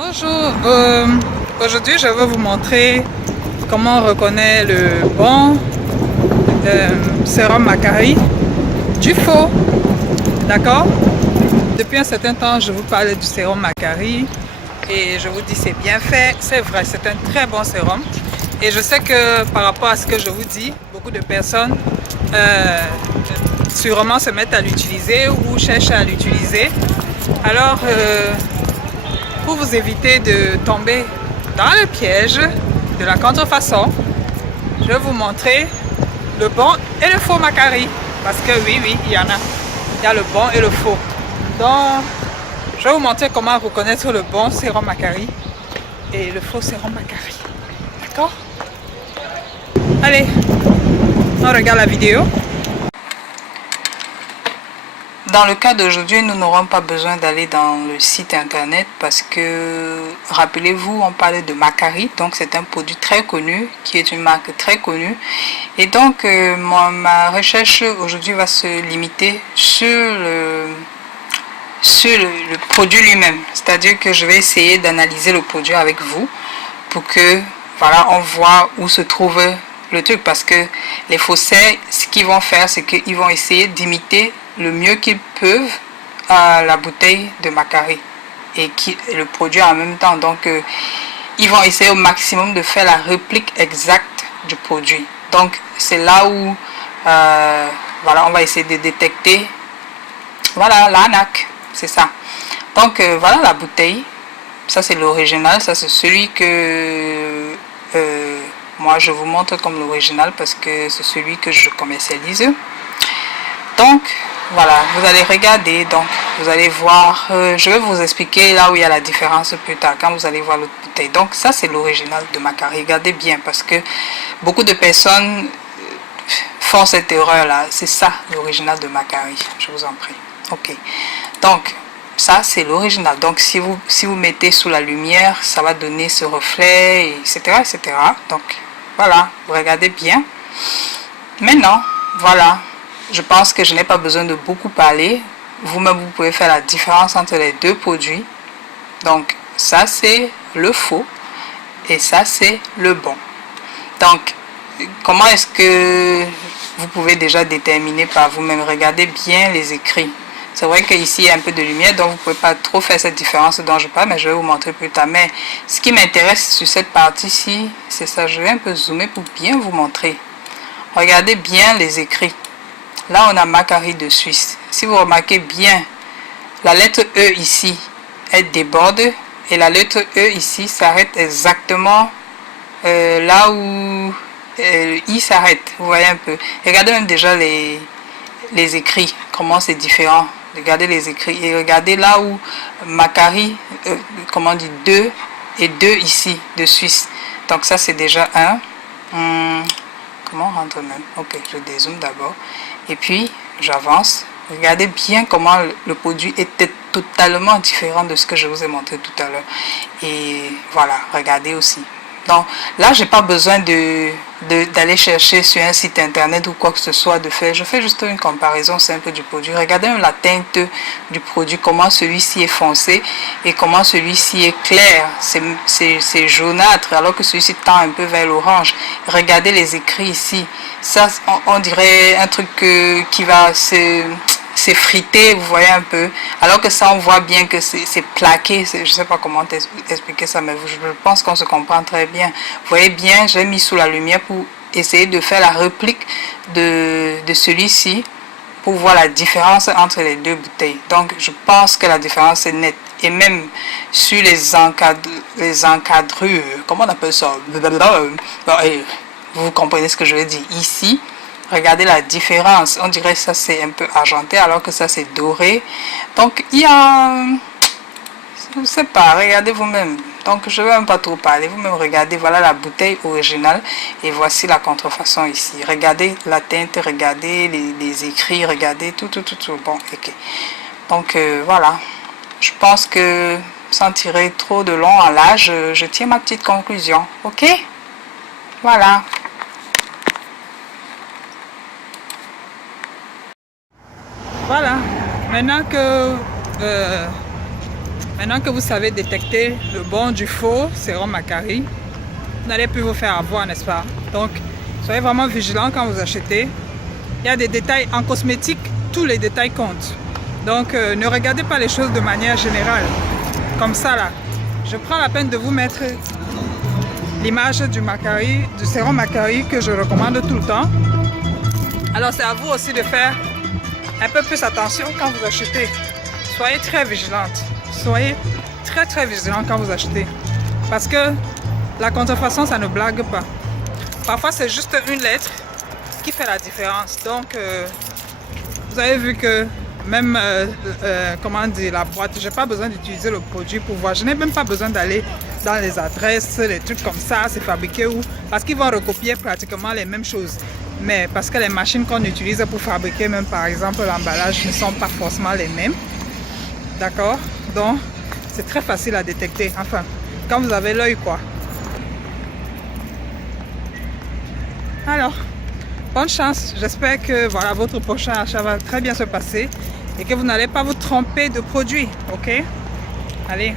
Bonjour, aujourd'hui je vais vous montrer comment on reconnaît le bon sérum Macari du faux, d'accord? Depuis un certain temps je vous parlais du sérum Macari et je vous dis c'est bien fait, c'est vrai, c'est un très bon sérum et je sais que par rapport à ce que je vous dis, beaucoup de personnes sûrement se mettent à l'utiliser ou cherchent à l'utiliser. Alors pour vous éviter de tomber dans le piège de la contrefaçon, je vais vous montrer le bon et le faux Macari. Parce que oui, il y en a. Il y a le bon et le faux. Donc, je vais vous montrer comment reconnaître le bon sérum Macari et le faux sérum Macari. D'accord? Allez, on regarde la vidéo. Dans le cas d'aujourd'hui, nous n'aurons pas besoin d'aller dans le site internet parce que, rappelez-vous, on parlait de Macari, donc c'est un produit très connu, qui est une marque très connue. Et donc, ma recherche aujourd'hui va se limiter sur le produit lui-même. C'est-à-dire que je vais essayer d'analyser le produit avec vous pour que, voilà, on voit où se trouve le truc. Parce que les faussaires, ce qu'ils vont faire, c'est qu'ils vont essayer d'imiter le mieux qu'ils peuvent à la bouteille de Macari et le produit en même temps. Donc, ils vont essayer au maximum de faire la réplique exacte du produit. Donc, c'est là où, voilà, on va essayer de détecter, voilà, l'arnaque, c'est ça. Donc, voilà la bouteille. Ça, c'est l'original. Ça, c'est celui que moi, je vous montre comme l'original parce que c'est celui que je commercialise. Donc, voilà, vous allez regarder, donc vous allez voir, je vais vous expliquer là où il y a la différence plus tard, quand vous allez voir l'autre bouteille. Donc ça c'est l'original de Macari, regardez bien, parce que beaucoup de personnes font cette erreur là, c'est ça l'original de Macari, je vous en prie. Ok, donc ça c'est l'original, donc si vous mettez sous la lumière, ça va donner ce reflet, etc. etc. Donc voilà, vous regardez bien. Maintenant, voilà. Je pense que je n'ai pas besoin de beaucoup parler. Vous-même, vous pouvez faire la différence entre les deux produits. Donc, ça, c'est le faux et ça, c'est le bon. Donc, comment est-ce que vous pouvez déjà déterminer par vous-même? Regardez bien les écrits. C'est vrai qu'ici, il y a un peu de lumière, donc vous ne pouvez pas trop faire cette différence dont je parle, mais je vais vous montrer plus tard. Mais ce qui m'intéresse sur cette partie-ci, c'est ça. Je vais un peu zoomer pour bien vous montrer. Regardez bien les écrits. Là, on a Macari de Suisse. Si vous remarquez bien, la lettre E ici, elle déborde et la lettre E ici s'arrête exactement là où I s'arrête. Vous voyez un peu. Regardez même déjà les écrits, comment c'est différent. Regardez les écrits et regardez là où Macari, comment on dit, 2 et 2 ici, de Suisse. Donc ça, c'est déjà un. Comment on rentre même? Ok, je dézoome d'abord. Et puis, j'avance. Regardez bien comment le produit était totalement différent de ce que je vous ai montré tout à l'heure. Et voilà, regardez aussi. Donc là, je n'ai pas besoin d'aller chercher sur un site internet ou quoi que ce soit de faire. Je fais juste une comparaison simple du produit. Regardez la teinte du produit, comment celui-ci est foncé et comment celui-ci est clair. C'est jaunâtre alors que celui-ci tend un peu vers l'orange. Regardez les écrits ici. Ça, on dirait un truc qui va c'est frité, vous voyez un peu. Alors que ça, on voit bien que c'est plaqué. Je ne sais pas comment expliquer ça, mais je pense qu'on se comprend très bien. Vous voyez bien, j'ai mis sous la lumière pour essayer de faire la réplique de celui-ci pour voir la différence entre les deux bouteilles. Donc, je pense que la différence est nette. Et même sur les encadrures, comment on appelle ça? Vous comprenez ce que je veux dire. Ici, regardez la différence. On dirait que ça c'est un peu argenté alors que ça c'est doré. Donc il y a... Je ne sais pas, regardez vous-même. Donc je ne vais même pas trop parler. Vous-même regardez, voilà la bouteille originale. Et voici la contrefaçon ici. Regardez la teinte, regardez les écrits, regardez tout. Bon, ok. Donc voilà. Je pense que sans tirer trop de long en large, je tiens ma petite conclusion. Ok? Voilà. Voilà, maintenant que Maintenant que vous savez détecter le bon du faux sérum Macari, vous n'allez plus vous faire avoir, n'est-ce pas? Donc, soyez vraiment vigilant quand vous achetez. Il y a des détails en cosmétique, tous les détails comptent. Donc, ne regardez pas les choses de manière générale. Comme ça, là. Je prends la peine de vous mettre l'image du Macari, du sérum Macari que je recommande tout le temps. Alors, c'est à vous aussi de faire un peu plus attention quand vous achetez. Soyez très vigilante. Soyez très vigilant quand vous achetez. Parce que la contrefaçon, ça ne blague pas. Parfois, c'est juste une lettre qui fait la différence. Donc, vous avez vu que même, comment dire, la boîte, j'ai pas besoin d'utiliser le produit pour voir. Je n'ai même pas besoin d'aller dans les adresses, les trucs comme ça, c'est fabriqué où. Parce qu'ils vont recopier pratiquement les mêmes choses. Mais parce que les machines qu'on utilise pour fabriquer, même par exemple l'emballage, ne sont pas forcément les mêmes. D'accord? Donc, c'est très facile à détecter. Enfin, quand vous avez l'œil, quoi. Alors, bonne chance. J'espère que voilà, votre prochain achat va très bien se passer et que vous n'allez pas vous tromper de produit. Ok? Allez.